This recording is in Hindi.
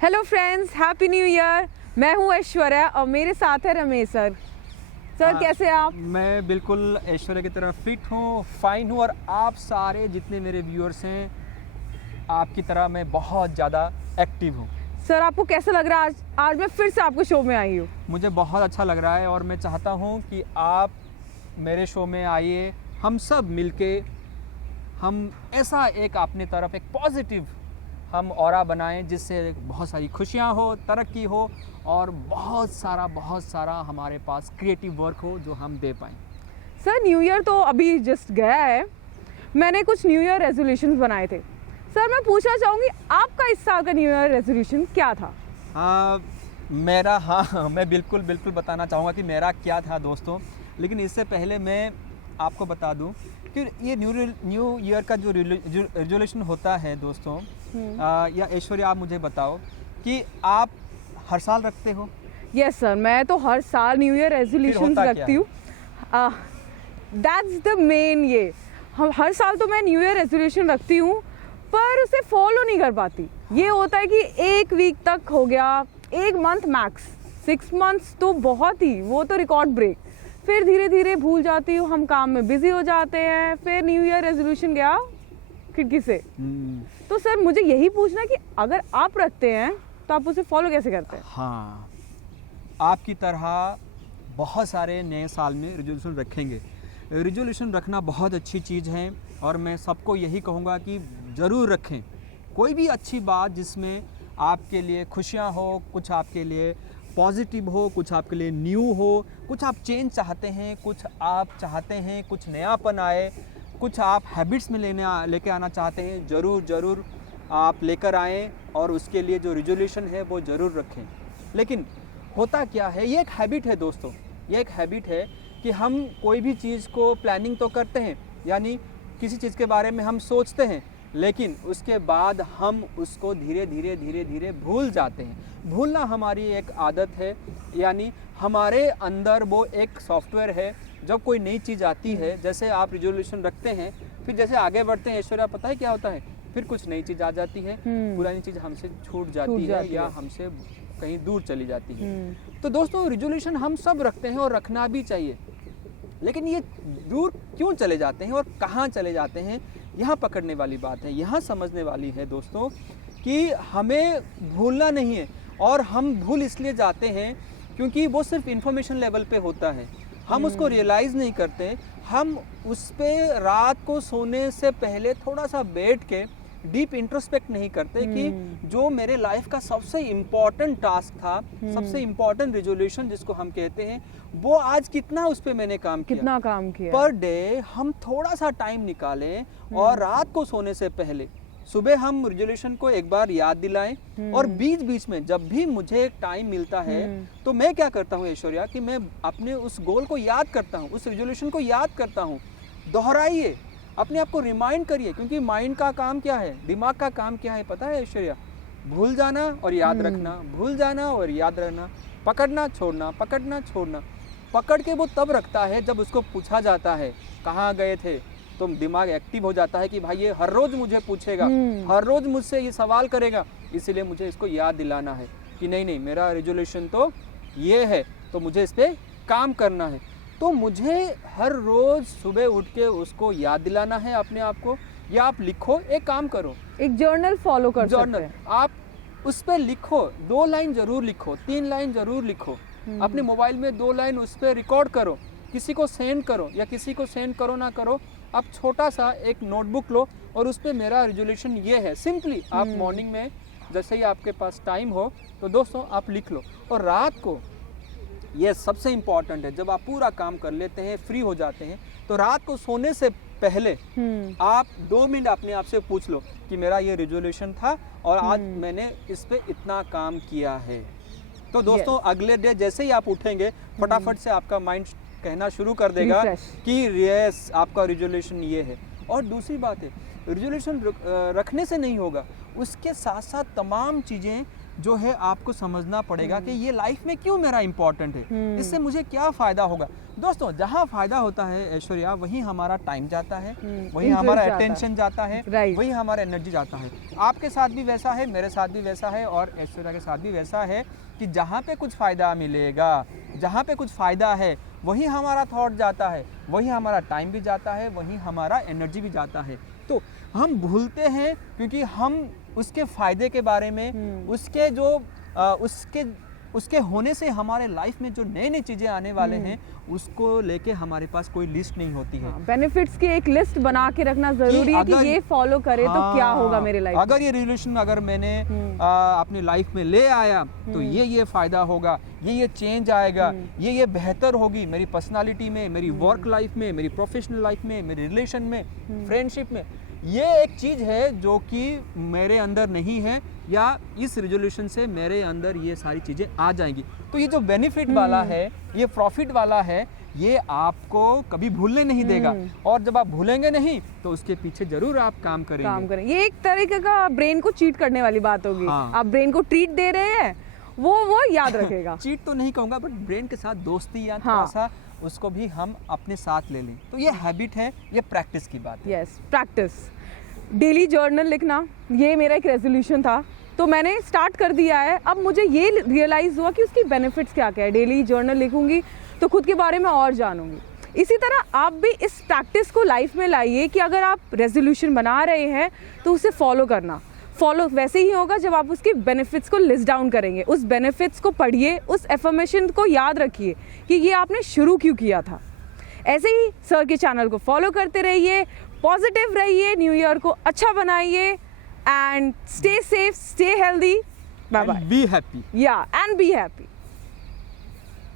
Hello friends, happy new year. मैं हूँ ऐश्वर्या और मेरे साथ है रमेश सर। सर कैसे हैं आप? मैं बिल्कुल ऐश्वर्या की तरह फिट हूँ, फाइन हूँ और आप सारे जितने मेरे व्यूअर्स हैं आपकी तरह मैं बहुत ज़्यादा एक्टिव हूँ। सर आपको कैसा लग रहा है? आज मैं फिर से आपको शो में आई हूँ। मुझे बहुत अच्छा लग रहा है और मैं चाहता हूँ कि आप मेरे शो में आइए, हम सब मिलके हम ऐसा एक अपनी तरफ एक पॉजिटिव हम ऑरा बनाएं जिससे बहुत सारी खुशियाँ हो, तरक्की हो और बहुत सारा हमारे पास क्रिएटिव वर्क हो जो हम दे पाएँ। सर न्यू ईयर तो अभी जस्ट गया है, मैंने कुछ न्यू ईयर रेजोल्यूशंस बनाए थे। सर मैं पूछना चाहूँगी आपका इस साल का न्यू ईयर रेजोल्यूशन क्या था? मैं बिल्कुल बताना चाहूँगा कि मेरा क्या था दोस्तों, लेकिन इससे पहले मैं आपको बता दूं कि ये न्यू ईयर का जो रेजोल्यूशन होता है दोस्तों, या ऐश्वर्या आप मुझे बताओ कि आप हर साल रखते हो? यस सर, मैं तो हर साल न्यू ईयर रेजोल्यूशंस रखती हूँ। That's the main. ये हम हर साल तो मैं न्यू ईयर रेजोल्यूशन रखती हूँ पर उसे फॉलो नहीं कर पाती। ये होता है कि एक वीक तक हो गया, एक मंथ मैक्स, 6 मंथ्स तो बहुत ही, वो तो रिकॉर्ड ब्रेक। फिर धीरे धीरे भूल जाती हूँ, हम काम में बिजी हो जाते हैं, फिर न्यू ईयर रेजोल्यूशन गया खिड़की से। तो सर मुझे यही पूछना कि अगर आप रखते हैं तो आप उसे फॉलो कैसे करते हैं? हाँ, आपकी तरह बहुत सारे नए साल में रेजोल्यूशन रखेंगे। रेजोल्यूशन रखना बहुत अच्छी चीज़ है और मैं सबको यही कहूँगा कि ज़रूर रखें कोई भी अच्छी बात जिसमें आपके लिए खुशियाँ हो, कुछ आपके लिए पॉजिटिव हो, कुछ आपके लिए न्यू हो, कुछ आप चेंज चाहते हैं, कुछ आप चाहते हैं कुछ नयापन आए, कुछ आप हैबिट्स में लेके आना चाहते हैं, ज़रूर आप लेकर आएँ और उसके लिए जो रेजोल्यूशन है वो ज़रूर रखें। लेकिन होता क्या है, ये एक हैबिट है दोस्तों, ये एक हैबिट है कि हम कोई भी चीज़ को प्लानिंग तो करते हैं, यानी किसी चीज़ के बारे में हम सोचते हैं, लेकिन उसके बाद हम उसको धीरे धीरे भूल जाते हैं। भूलना हमारी एक आदत है, यानी हमारे अंदर वो एक सॉफ्टवेयर है। जब कोई नई चीज़ आती है, जैसे आप रेजोल्यूशन रखते हैं, फिर जैसे आगे बढ़ते हैं ऐश्वर्या, पता है क्या होता है, फिर कुछ नई चीज़ आ जाती है, पुरानी चीज़ हमसे छूट जाती है या हमसे कहीं दूर चली जाती है। तो दोस्तों रेजोल्यूशन हम सब रखते हैं और रखना भी चाहिए, लेकिन ये दूर क्यों चले जाते हैं और कहाँ चले जाते हैं, यहाँ पकड़ने वाली बात है, यहाँ समझने वाली है दोस्तों कि हमें भूलना नहीं है। और हम भूल इसलिए जाते हैं क्योंकि वो सिर्फ इंफॉर्मेशन लेवल पे होता है, हम उसको रियलाइज़ नहीं करते। हम उस पर रात को सोने से पहले थोड़ा सा बैठ के डीप इंट्रोस्पेक्ट नहीं करते कि जो मेरे लाइफ का सबसे इम्पॉर्टेंट टास्क था, सबसे इम्पॉर्टेंट रेजोल्यूशन जिसको हम कहते हैं, वो आज कितना उस पर मैंने काम किया पर डे। हम थोड़ा सा टाइम निकालें और रात को सोने से पहले सुबह हम रेजोल्यूशन को एक बार याद दिलाएं और बीच बीच में जब भी मुझे टाइम मिलता है तो मैं क्या करता हूँ ऐश्वर्या कि मैं अपने उस गोल को याद करता हूँ, उस रेजोल्यूशन को याद करता हूँ। दोहराइए, अपने आप को रिमाइंड करिए, क्योंकि माइंड का काम क्या है, दिमाग का काम क्या है पता है ऐश्वर्या? भूल जाना और याद रखना, भूल जाना और याद रखना, पकड़ना छोड़ना, पकड़ना छोड़ना। पकड़ के वो तब रखता है जब उसको पूछा जाता है कहाँ गए थे, तो दिमाग एक्टिव हो जाता है कि भाई ये हर रोज मुझे पूछेगा, हर रोज मुझसे ये सवाल करेगा, इसीलिए मुझे इसको याद दिलाना है कि नहीं मेरा रेजोल्यूशन तो ये है, तो मुझे इस पर काम करना है। तो मुझे हर रोज सुबह उठ के उसको याद दिलाना है अपने आप को। या आप लिखो, एक काम करो, एक जर्नल फॉलो कर सकते हैं। आप उस पर लिखो, 2 लाइन जरूर लिखो, 3 लाइन जरूर लिखो, अपने मोबाइल में 2 लाइन उस पर रिकॉर्ड करो, किसी को सेंड करो, या किसी को सेंड करो ना करो, आप छोटा सा एक नोटबुक लो और उस पर मेरा रेजोल्यूशन ये है, सिंपली आप मॉर्निंग में जैसे ही आपके पास टाइम हो तो दोस्तों आप लिख लो। और रात को, ये सबसे इम्पॉर्टेंट है, जब आप पूरा काम कर लेते हैं, फ्री हो जाते हैं, तो रात को सोने से पहले आप 2 मिनट अपने आप से पूछ लो कि मेरा ये रेजोल्यूशन था और आज मैंने इस पे इतना काम किया है। तो दोस्तों अगले डे जैसे ही आप उठेंगे, फटाफट से आपका माइंड कहना शुरू कर देगा कि यस आपका रेजोल्यूशन ये है। और दूसरी बात है, रेजोल्यूशन रखने से नहीं होगा, उसके साथ साथ तमाम चीज़ें जो है आपको समझना पड़ेगा कि ये लाइफ में क्यों मेरा इम्पोर्टेंट है, इससे मुझे क्या फ़ायदा होगा। दोस्तों, जहाँ फ़ायदा होता है ऐश्वर्या, वहीं हमारा टाइम जाता है, वहीं Interest हमारा जाता है। अटेंशन जाता है, Right. वहीं हमारा एनर्जी जाता है। आपके साथ भी वैसा है, मेरे साथ भी वैसा है, और ऐश्वर्या के साथ भी वैसा है कि जहाँ पे कुछ फ़ायदा मिलेगा, जहाँ पे कुछ फ़ायदा है, वहीं हमारा थॉट जाता है, वहीं हमारा टाइम भी जाता है, वहीं हमारा एनर्जी भी जाता है। तो हम भूलते हैं क्योंकि हम उसके फ़ायदे के बारे में, उसके जो उसके होने से हमारे लाइफ में जो नई नई चीज़ें आने वाले हैं, उसको लेके हमारे पास कोई लिस्ट नहीं होती है। बेनिफिट्स की एक लिस्ट बना के रखना जरूरी है कि अगर- ये फॉलो करे तो क्या होगा मेरे लाइफ अगर ये रिजोल्यूशन अगर मैंने अपनी लाइफ में ले आया तो ये फ़ायदा होगा, ये चेंज आएगा, ये बेहतर होगी मेरी पर्सनालिटी में, मेरी वर्क लाइफ में, मेरी प्रोफेशनल लाइफ में, मेरे रिलेशन में, फ्रेंडशिप में। ये एक चीज़ है जो कि मेरे अंदर नहीं है, या इस रिजोल्यूशन से मेरे अंदर ये सारी चीज़ें आ जाएंगी। तो ये जो बेनिफिट वाला है, ये प्रॉफिट वाला है, ये आपको कभी भूलने नहीं देगा। और जब आप भूलेंगे नहीं तो उसके पीछे जरूर आप काम करेंगे। ये एक तरीके का ब्रेन को चीट करने वाली बात होगी। हाँ। आप ब्रेन को ट्रीट दे रहे हैं, वो याद रखेगा। चीट तो नहीं कहूँगा, बट ब्रेन के साथ दोस्ती या हाँ। थोड़ा सा उसको भी हम अपने साथ ले लें। तो ये हैबिट है, ये प्रैक्टिस की बात है। Yes, practice. डेली जर्नल लिखना, ये मेरा एक रेजोल्यूशन था, तो मैंने स्टार्ट कर दिया है। अब मुझे ये रियलाइज़ हुआ कि उसकी बेनिफिट्स क्या क्या है। डेली जर्नल लिखूंगी तो खुद के बारे में और जानूंगी। इसी तरह आप भी इस प्रैक्टिस को लाइफ में लाइए कि अगर आप रेजोल्यूशन बना रहे हैं तो उसे फॉलो करना। फॉलो वैसे ही होगा जब आप उसके बेनिफिट्स को लिस्ट डाउन करेंगे। उस बेनिफिट्स को पढ़िए, उस एफर्मेशन को याद रखिए कि ये आपने शुरू क्यों किया था। ऐसे ही सर के चैनल को फॉलो करते रहिए, पॉजिटिव रहिए, न्यू ईयर को अच्छा बनाइए, and stay safe, stay healthy, bye bye, be happy. या एंड बी हैप्पी।